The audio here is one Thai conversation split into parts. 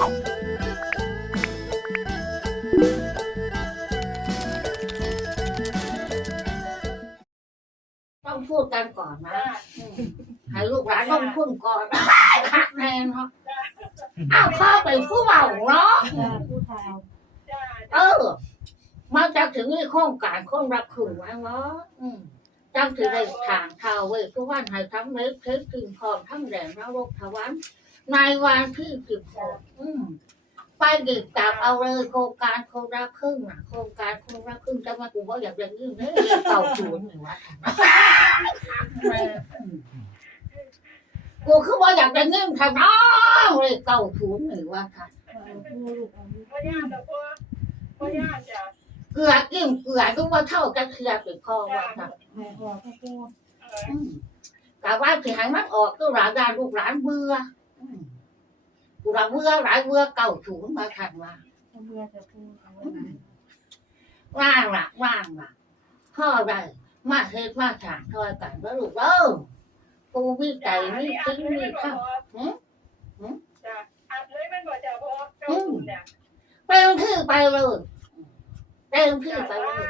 ต้องพูดกันก่อนนะอืมให้ลูกหลานต้องพูดก่อนคักแน่เนาะอ้าวพ่อเป็นผู้เบาเนาะจ้าผู้เฒ่าเออมาจากถึงนี่โครงการโครงรับขืนไว้เนาะอืมจังถึงได้ทางเท้าเว้ยทุกวันให้ทั้งเล็กเทสถึงพร้อมทั้งแดงนรกทวัน ในวันที่สิบหกอืมไปดิบกับเอาเลยโครงการโครงรับครึ่งน่ะโครงการโครงรับครึ่งจะมากูว่าอยากเรียนยิ่งเลยเก่าศูนย์หรือว่ากูคือว่าอยากจะเงินทางน้องเลยเก่าศูนย์หรือว่าค่ะเอาผู้ลูกเอาลูกพ่อย่าแต่พ่อพ่อย่าจะเกลือกิ้มเกลือทุกว่าเท่ากันเคลียร์ติดคอว่าค่ะแม่ออกก็ผู้อืมแต่ว่าที่ให้มันออกก็หลานยานลูกหลานเบื่ออืมลู กหลานเบื่อหลายเบื่อเก่าศูนย์มาทันว่าเบื่อจะผู้เอาไว้ไหนว่างละว่างละพ่อได้มาเฮ็ดมาถางทอยกันแล้วลูกเอ้อกูมีใจมีจริงมีข้าวจะอัดเลยมันบอกจะพ่อเจ้าคุณเนี่ยเต็มที่ไปเลยเต็มที่ไปเลย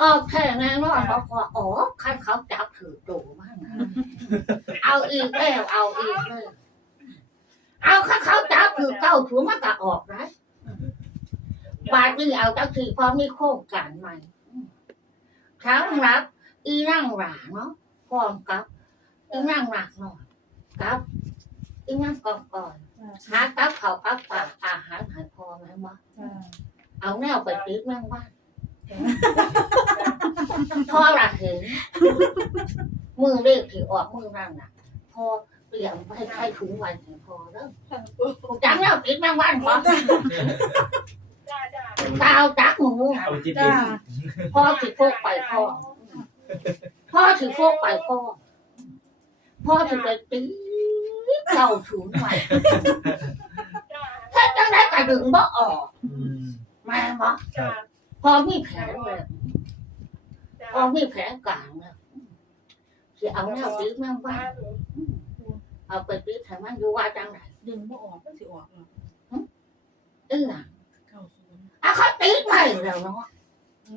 ออกแค่แน่นอนบอกว่าอ๋อคันเขาจับถือตูมากนะเอาอีกแล้วเอาอีกเลย เอาข้าเขาจับถือเก้าถือมันก็ออกนะบาทนี่เอาจักถือพอมีโครงการใหม่ทั้งรับ อีนั่งหลาเนาะพร้อมกับอีนั่งหลักหน่อยกับอีนั่งกองก่อนหากับเขาวกับปากอาหารหายพอไหมวะจ้าเอาแนวไปติดแม่งบ้านพอละเห็นมือเรียกถือออกมือนั่งน่ะพอ เปลี่ยนไปใช้ถุงไว้ถึงพอแล้วจังแล้วติดแม่งบ้านพอจ้าจ้าดาวจักหมูเอาจิตจ้าพอถือโฟกไปพ่อพ่อถือโฟกไปพ่อพ่อถือไปตีเก่าถุงไว้จ้าถ้าจังได้กระดึงบ่ออกอืมแม่บ่จ้าพอมีแผลเลยจ้าพอมีแผลกลางเนี่ยสิเอาแนวตีแม่งบ้าน เอาไปตีให้มันอยู่ว่าจังไหนดึงบ่ออกก็สิออกหรอกเอื้อเก้าศูนย์อะเขาตีไปแล้วเนาะ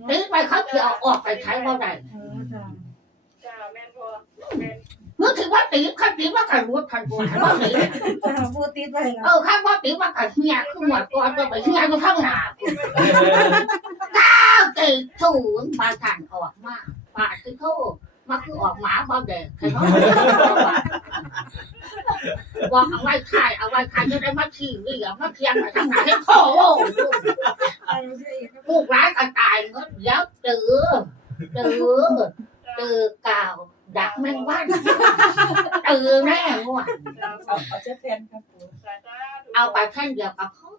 ตีไปเขาเขียวออกไปใช้บ่ได้เออจ้าจ้าแม่พ่อแม่นึกถึงว่าตีเขาตีว่ากันรู้ทันตัวว่าตีจ้าผู้ติดไว้เอแล้วอข้างว่าตีว่ากันเฮียคือหมดก่อนก็ไปเฮียอยู่ข้างหน้าเอาตีถูนปาทันออกมาปาคือโทษ มาคือออกหมาบ่เด็กใครเนาะว่าเอาไว้ขายเอาไว้ขายจะได้มาขี่เหลี่ยมมาเทียงมาทางไหนให้โค้งเอาเสียอีกลูกร้านก็ตายเงินเดี๋ยวตือตือตือกาว ดักแมงวันตือแน่ง่วงเอาเอาเจ็ดแผ่นครับผู้เอาไปแท่นเดียวกับเขา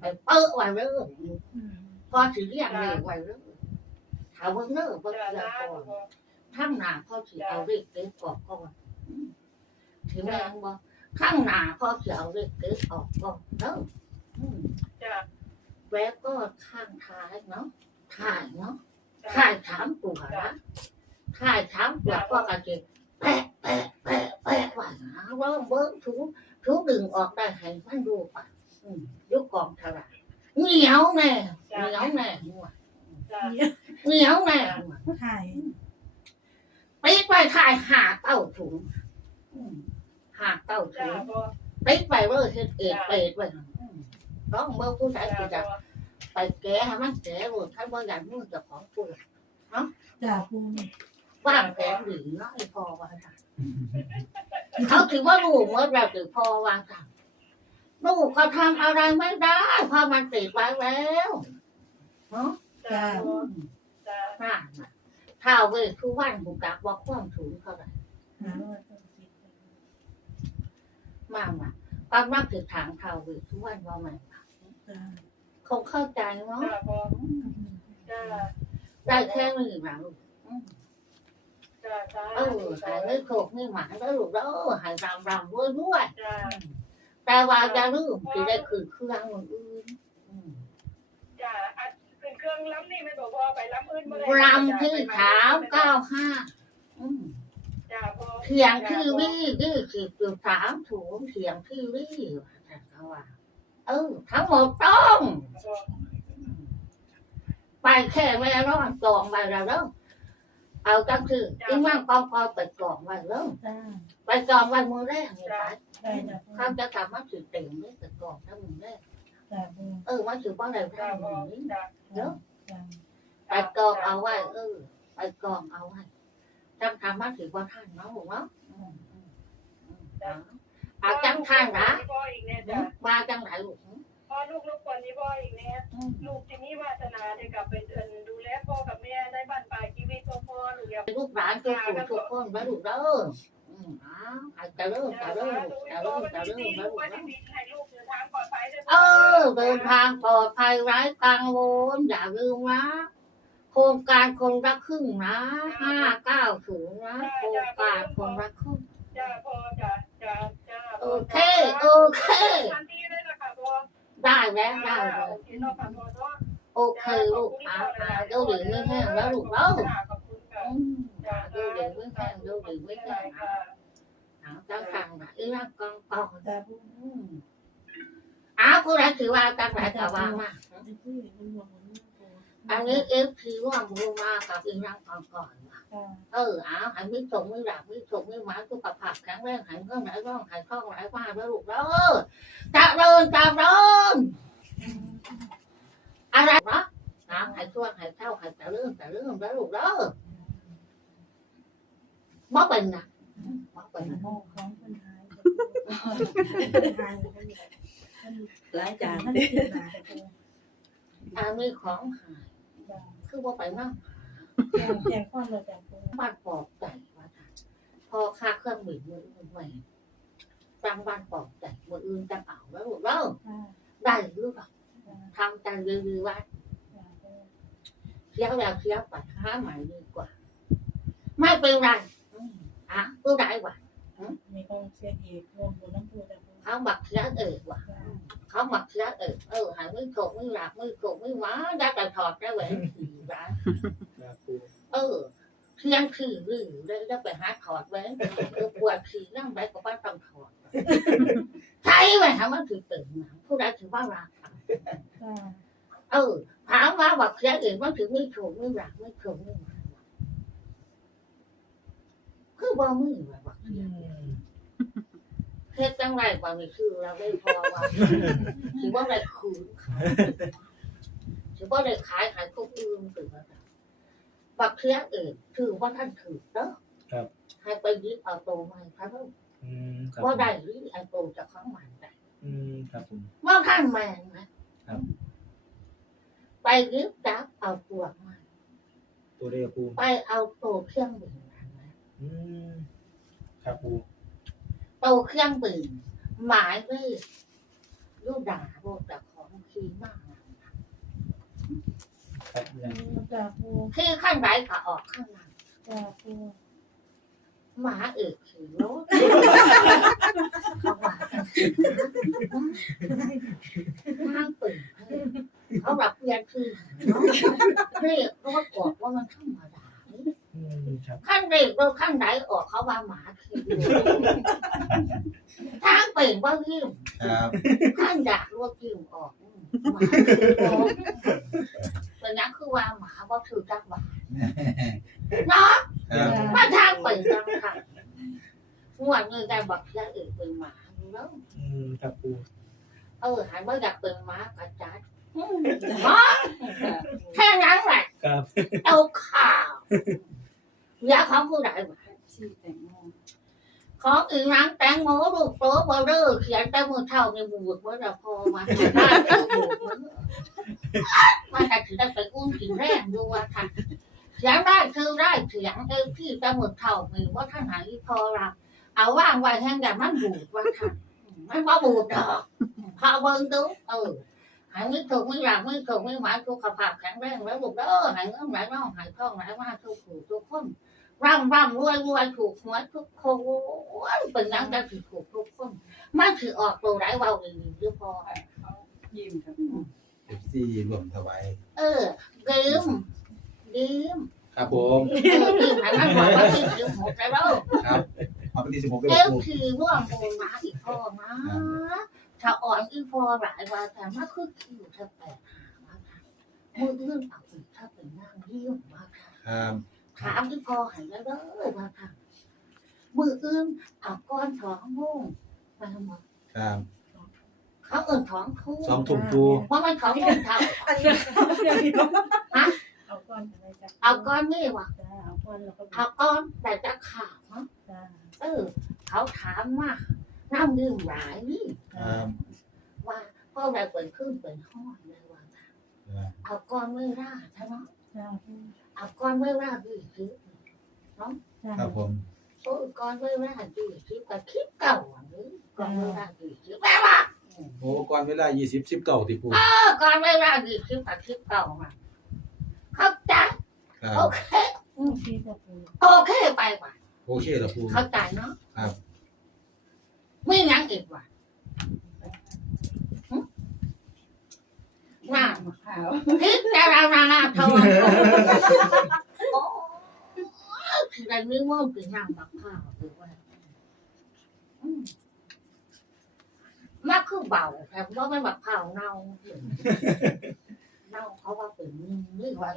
ไปเปิ้ลไว้เรื่อยอืมพอถือเรียกเลยไว้เรื่อยถามว่าเนื้อว่าจ้าเรียจ้ากก่อน ข้างหน้าพ่อถือเอาเรียกเก็บออกก่อนถือแมงบ่ข้างหน้าพ่อถือเอาเรียกเก็บออกก่อนเนาะอืมจ้าแล้วก็ข้างท้ายเนาะถ่ายเนาะถ่ายถามตัวนะถ่ายถามตัวก็กระเจิแปะแปะแปะแปะว่าหาว่าเบิ้งถูถูดึงออกได้ให้มันดูปะอืมยุกกองทลายเหนียวแน่เหนียวแน่หัวจ้าเหนียวแน่หัว ถ่ายไปไปถ่ายหาเต้าถุงอืมหาเต้าจ้าถุงพ่อไปไปเบอร์เฮ็ดเอกเปรตไว้อืมต้องเบอร์ผู้ชายจ้ากูจะพ่อไปแก้ให้มันแก้หมดท่านบ่อยากมึงจะของกูจ้าผู้ว่างแผนหรือน้อยพอว่าค่ะเขาถือว่าลูกเมื่อแบบถือพอวางค่ะลูกเขาทำอะไรไม่ได้เพราะมันติดไว้แล้วเนาะจ้าพ่อจ้า น่าน่ะ ถ้าเวททุกวันบุกกักว่าความถูงเขาได้หาว่าต้องติดมากว่ะความรักถือทางเท่าเวททุกวันว่ามันจ้าคงเข้าใจเนาะจ้าพ่อจ้าได้แค่นี้นะลูกจ้าจ้าเออหายไม่ถูกไม่หมาแล้วลูกแล้วหายรำรำด้วยด้วยจ้าแต่ว่าจะลืมที่ได้คืนเครื่องมืออื่นอืม จ้าอัดเป็นเค รื่องล้ำนี่ไม่บอกพ่อไปล้ำอื่นรำที่ขาวเก้าห้าอืมจ้าพ่อเถียงที่วี่ยี่สิบจุดสามถุงเถียงที่วี่ว่าแต่เขาว่าจเออทั้งหมดต้อง ไปแค่แม่ร้อนกองไปแล้วเด้อเอาจังคือที่มั่งกองกองไปกองไว้เด้อจ้าไปกองไว้มือแรกนี่ไปได้จ้าปูเขาจะกลับมาถือเต็มเลยไปกองทั้งมือแรกจ้าปู เออมาถือว่าอะไรจ้าทั้งพ่อมือนี้จ้าเด้อจ้าไปกองเอาไว้เออไปกองเอาไว้จังทำมาถือว่าท่านเนาะหลวงเนาะอืมอืมอืมเอาเอาจังท่านนะพ่ออีกเนี่ยจ้ามาจังไหนลูกพ่อลูกลูกคนนี้พ่ออีกเนี่ยอืมลูกที่นี่วาสนาได้กลับไปเดินดูแลพ่อกับแม่ในบ้านปลายชีวิตพ่อพ่อลูกอยากลูกหลานทุกคนทุกคนมาลูกเด้ออืมเอ้าวอาจจะเริ่มจะเริ่มจะเริ่มจะเริ่มมาลูกว่าเนาะ อดภัยด้วยเออเดินทางปลอดภัยไร้กังวลอย่าลืมนะโครงการคนรักครึ่งนะห้าเก้าศูนย์นะโครงการคนรักครึ่งจ้าพ่อจ้าจ้าจ้าโอเคโอเคทันทีเลยนะคะพ่อได้แล้วได้เลโอยเคเนาะค่ะพ่อเนาะโอเคลูกอาอาเดี๋ยวหลีไม่แห้งแล้วลูกเนาะขอบคุณค่ะอืมอ่าเดี๋ยวหลีไม่แห้งเดี๋ยวหลีไม่แห้งนะเอาจังสั่งนะอีนั่งกองกองจ้าปูอืม อ้าวผู้ใดถือว่าจังไหนก็ว่ามาจะพูดมันหมดมันปูอันนี้เอฟทีร่วมมือมากับอีนั่งกองก่อนว่ะจ้าเอออ้าวให้มีส่งมีหลักมีส่งมีหมาสุขภาพแข็งแรงหายเงื่อนไหลร่องหายคล่องไหลว่าแล้วลูกเด้อจะเดินจะเดินอะไรเนาะน้ำหายช่วงหายเข้าหายจะเริ่มจะเริ่มแล้วลูกเด้อบ่เป็นนะบ่เป็น นะโม่ของคนไทยคนไทยหลายจานท่านเป็นหนาปูอันนี้ของหายจ้าคือว่าไปนั่งแจกข้อเลยจ้าปูบ้านปลอบใจว่าค่ะพอค่าเครื่องบินมืออื่นไว้ตั้งบ้านปลอบใจมืออื่นจะเอาแล้วลูกเด้อจ้าได้หรือเปล่าจ้าทำใจดีๆไว่าจ้าปูเสียแล้วเสียไปหาใหม่ดีกว่า ไม่เป็นไรอืมอะกูได้ว่ะมีกองเชียร์อีกรวมบุญน้ำปูจ้าปู เขาหมักเสียเออว่ะจ้าเขาหมักเสียเออเออหายไม่โกไม่หลับไม่โกไม่หว้าได้แต่ถอดได้แหวนขี่ร้านครับปูเออเพียงขี่หรือได้ได้ไปหาถอดแหวนเออปวดขี่นั่งไปก็บ้านต้องถอดใช่ไหมทำมันถือตื่นหนังผู้ใดถือว่ารักจ้าเออถามว่าบักเสียเองมันถือไม่ถูกไม่หลักไม่ถูกไม่หวานคือบ่มือว่าบักเสีย เฮ็ดจังไรกว่ามีชื่อเราได้พอว่าถือว่าได้คืนเขาถือว่าได้ขายขายพวกอื่นถือว่าได้บักเสียเองถือว่าท่านถือเนาะให้ไปยึดเอาตัวมันครับอืมครับว่าได้หรือไอ้ตัวจะของมันได้อืมครับผมว่าท่านแมนนะครับ ไปยึดจับเอาตัวมันตัวเรียกปูไปเอาตัวเครื่องบินมานะอืมครับปู ตเครื่องบินหมายเลขลูกด่าโบแต่ของคีมากนะครับยังจ้าปูที่ข้างไหนก็ออกข้างหลังจ้าปูหมาเอกขี่รถเขาว่ากันทางปืนเขาแบบเปลี่ยนคือเนาะเรียกรถออกว่ามันธรรมดาอืม ครับ ขั้นเด็กเราขั้นไหนออกเขาว่าหมาขี่ทางเปลี่ยนว่ายิ้มครับขั้นอยากรวบยิ้มออกอืมหมาขี่ออกเป็นนักคือว่าหมาว่าถือจักหวานเนาะครับมาทางเปลี่ยนจังค่ะงวดเงินได้บอกอยากอื่นเป็นหมาเนาะอืมครับปูเออหันว่าอยากเป็นหมากระจัดอืมเนาะแค่นั้นแหละครับเอาข่าว อยากของผู้ใดวะชื่อแตงโมของอีนางแตงโมลูกโตเบอร์เดอร์เขียนแต่มือเท่าในบูดเมื่อเราพอมาถึงบ้านก็บูดมันมาแต่ถึงได้ไปอุ้มถึงแรงดูว่าค่ะเสียงได้คือได้เสียงเออพี่แต่มือเท่ามีว่าท่านหายพอเราเอาว่างไว้แห้งแต่มันบูดว่าค่ะมันว่าบูดดอกพาเบิ้งดูเออหายไม่ถูกไม่หลักไม่ถูกไม่หมายสุกขภาพแข็งแรงแล้วลูกเด้อหายเงินไหลน้องหายท้องไหลมาทุกผู้ทุกคน ร่ำร่ำรวยรวยถูกหวยทุกคนเป็นนังจะถือถูกทุกคนมันถือออกตัวไรเบาดีหรือพอยิ้มครับเอฟซีรวมถวายเออลืมลืมครับผมเออลืมหันมาบอกว่าลืมลืมหมดแล้วครับเอาไปที่สิบหกเอเอ็ดฟปูคือร่วงโมมาอีกพอนะถ้าอ่อนอีพอหลายว่าแต่มาคือคิวถ้าแปดหาค่ะมือเรื่องเอาอีกถ้าเป็นนางยี่ยมาค่ะครับ ถามอีพอใหายแล้วเด้อว่าค่ะมืออื่นเอาก้อนท้องโม่งมาหมดครับเขาเอิ่นท้องคู่สองถุงปูเพราะมันท้องโม่งเท่าอันนี้เดี๋ยวนี้เอาก้อนอะไรจ้ะเอาก้อนนี่วะจ้าเอาก้อนแล้วก็เอาก้อนแต่จะขาดเนาะจ้าเออ เขาถามว่าน้ำดื่มหลายนี่ครับว่าพ่อเราเปิดขึ้นเปิดห้องเลยว่าครับเอาก้อนไม่ราใช่ไหมจ้า เอาก้อนไม่ราดีคิดจ้าครับผมโอ้ยก้อนไม่ราดีคิดกับคลิปเก่าอันนี้ก้อนไม่ราดีคิดแปลว่าโอ้ก่อนเวลายี่สิบสิบเก้าติปูเออก้อนไม่ราดีคิดกับคลิปเก่ามาเข้าใจครัโอบเคพี่จะปูโอเคไปว่ะโอเคแล้วปูเข้าใจเนาะครับไม่ยังอีกว่ะหึ น่าขาวพิจาราทองโอ้คืออะไรไม่ว่าเป็นนางบักข้าวหรือว่ามมาคือเบาแต่ว่าไม่บักข้าเน่าเน่าเขาว่าเป็นนี่ว่า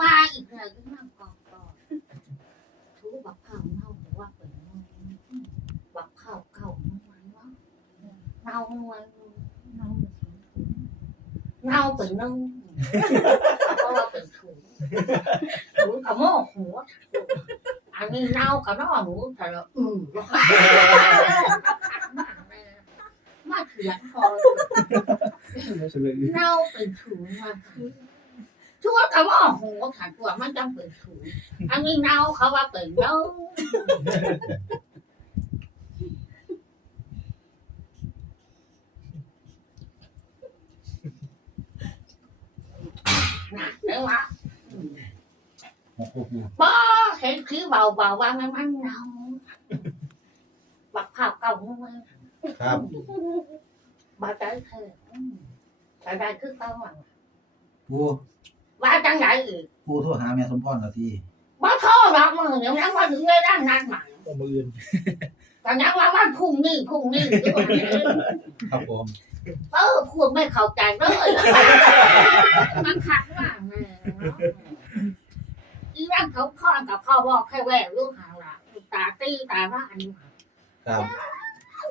มาอีกเลยก็นั่งกองกองทูบักข้าเน่าหรือว่าเป็นแบักข้าเก่ามันวะเน่ามันน้อง เน่าเป็นนึ่งเพราะว่าเป็นถุงถุงกับหม้อหัวอันนี้เน่ากับน้อหนูแต่ละอือมาเขียนพอเฉลยเน่าเป็นถุงมาทั่วกับหม้อหัวขันตัวมันจำเป็นถุงอันนี้เน่าเขาว่าเป็นเน่า นะเดี๋ยวว่าหกปูปูบ่เห็นคือเบาเบาๆว่ามันมันเน่าบักข้าวเก่ามันครับ bà tới thề tại đây cứ tao mà ปู ba chẳng lại gì ปูโทรหาแม่สมพรหน่อยที bó thô lọt mà nếu nhắn qua đừng nghe đang năn mà เอามืออื่น còn nhắn qua bắt khùng đi khùng đi ครับผม ơ khùng mấy khẩu chạy đó มันขัดว่าแม่อีร่างเขาพ่อกับพ่อบอกแค่แหวกลูกหางละตาตีตาว่าอันนี้ครับ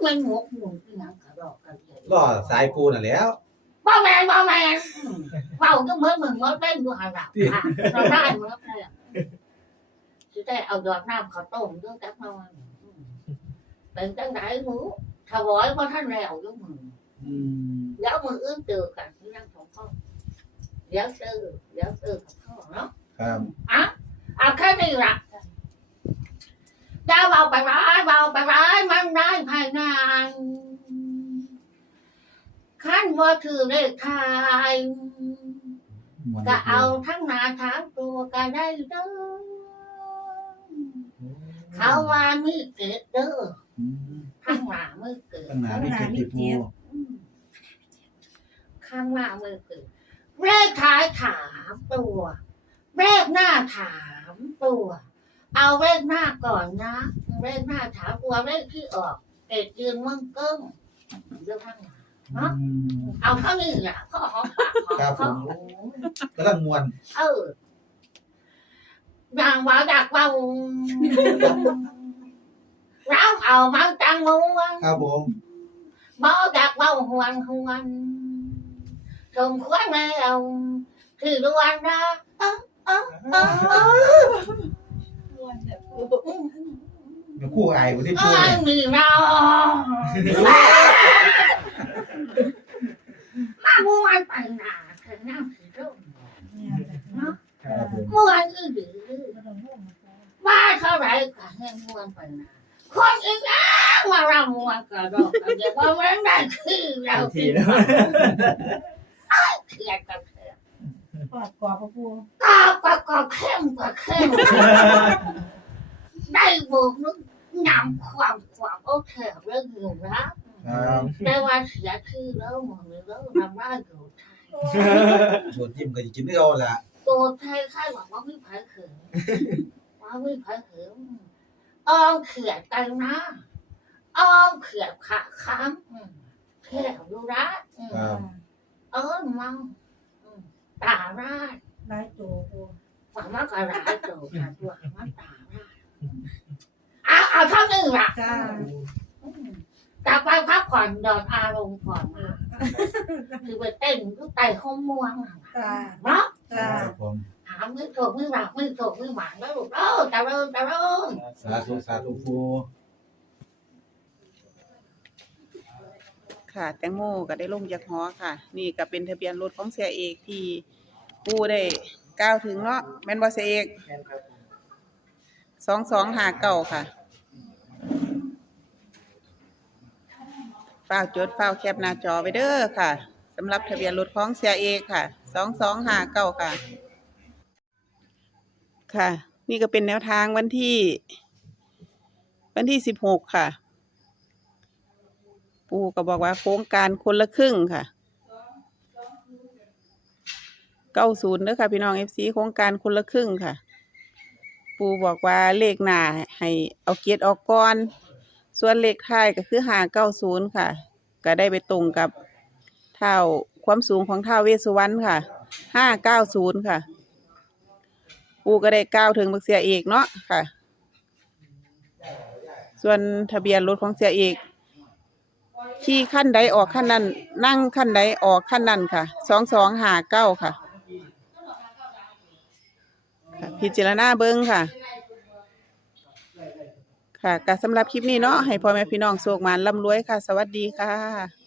มันหมกหมุนที่นั่งกระดอกกระเดียล่อสายปูน่ะแหล้วบ่แมนบ่แมนเฝ้าก็เหมือนมึงว่าเต้นดูหางละเราได้เมื่อไหร่สิได้เอาดอกน้ำข้าวต้มด้วยกับนอนเป็นจังไดหมูถวายเพราะท่านแล้วยกมืออืม แล้วมืออื้นเจอกันที่นั่งสองข้อเดี๋ยวเจอเดี๋ยวเจอกับพ่อเนาะครับอะเอาแค่นี้ละดาวเบาไปร้ายเบาไปร้ายมันได้ภายในขั้นว่าถือเลขไทยม่วนก็เอาทั้งหนาทั้งตัวก็ได้เด้อเขาว่ามีเกิดเด้ออืมข้างหน้ามือเกิดข้างหน้าไม่เก็บติปู ข้างหน้ามือเกิดเลขท้ายถามตัวเลขหน้าถามตัว เอาเลขหน้าก่อนนะเลขหน้าถามตัวเลขที่ออกเกดยืนมึงเกิ้งเรื่องข้างหน้าอืมเอาเท่านี้แหละพ่อหอมปากหอมครับคผอมกำลังมวนเออดังว่าดักเบาร้องเอามันจังมัวครับผมบ่ดักเบาหวนหวน สมควรแล้วที่ดวนนะเออเออเออเออม้วนแต่ปูเดี๋ยวคู่ไอ้วันที่เอปูอเนี่ย มีเรามาม่วนไปหนาเธอน้ำสีร่มเนี่ยแต่ปูครับผมม่วนอือดือก็ต้องม่วงนะคะว่าเท่าไหรก็ให้ม่วนไปหนาคนอีกแล้วมารำม่วนกระดอกกระเดียวว่ามันได้คือเราทันทีที่แล้ว เทียนกันเถอะกอดกอปูกอบก็กอบเข้มกว่าเข้มได้บุกนึกนำความความโอเคเรื่องอยู่นะครับได้ว่าเสียชื่อแล้วหมดเลยแล้วทำได้อยู่ไทยโดดยิ้มก็จะกินได้เอาละตัวไทยค่ายหวังว่าไม่ผายเขินว่าไม่ผายเขินอ้อมเขียดกันนะอ้อมเขียดขาค้างอืมแค่ดูรักอืมครับเออมัง ตาราดหลายตัวปูหวังว่าก็ร้ายตัวค่ะตัวมันตาราดเอาเอาเท่านี้ล่ะจ้าอืมกลับไปพักผ่อนดอนอารมณ์ก่อนนะคือไปเต้นทุกไต่ห้องม่วงน่ะจ้าเนาะจ้าครับผมถามมือโถกมือหลักมือโถกมือหวานแล้วลูกเออตะเริงตะเริงสาธุสาธุปูค่ะ แตงโมก็ได้ลงจากหอค่ะ นี่ก็เป็นทะเบียนรถของเสียเอกที่ ปูได้ก้าวถึงเนาะแมนบ่เสียเอกสองสองหาเก่าค่ะฝ้าวจดฝ้าวแคปหน้าจอไปเด้อค่ะสำหรับทะเบียนรถของเสียเอกค่ะสองสองหาเก่าค่ะ ค่ะ นี่ก็เป็นแนวทางวันที่ วันที่สิบหกค่ะ ปูก็บอกว่าโครงการคนละครึ่งค่ะ เก้าศูนย์เด้อค่ะ พี่น้องเอฟซีโครงการคนละครึ่งค่ะ ปูบอกว่าเลขหน้าให้เอาเกียรติออกก่อน ส่วนเลขท้ายก็คือหาเก้าศูนย์ค่ะ ก็ได้ไปตรงกับเท่าความสูงของเท่าเวสสุวรรณค่ะห้าเก้าศูนย์ค่ะ ปูก็ได้เก้าถึงบักเสียเอกเนาะค่ะ ส่วนทะเบียนรถของเสียเอกขี่ขั้นใดออกขั้นนั้น นั่งขั้นใดออกขั้นนั้นค่ะสองสองหาเก้าค่ะค่ะ พิจารณาเบิ้งค่ะ ค่ะก็สำหรับคลิปนี้เนาะให้พ่อแม่พี่น้องโชคมานร่ำรวยค่ะ สวัสดีค่ะ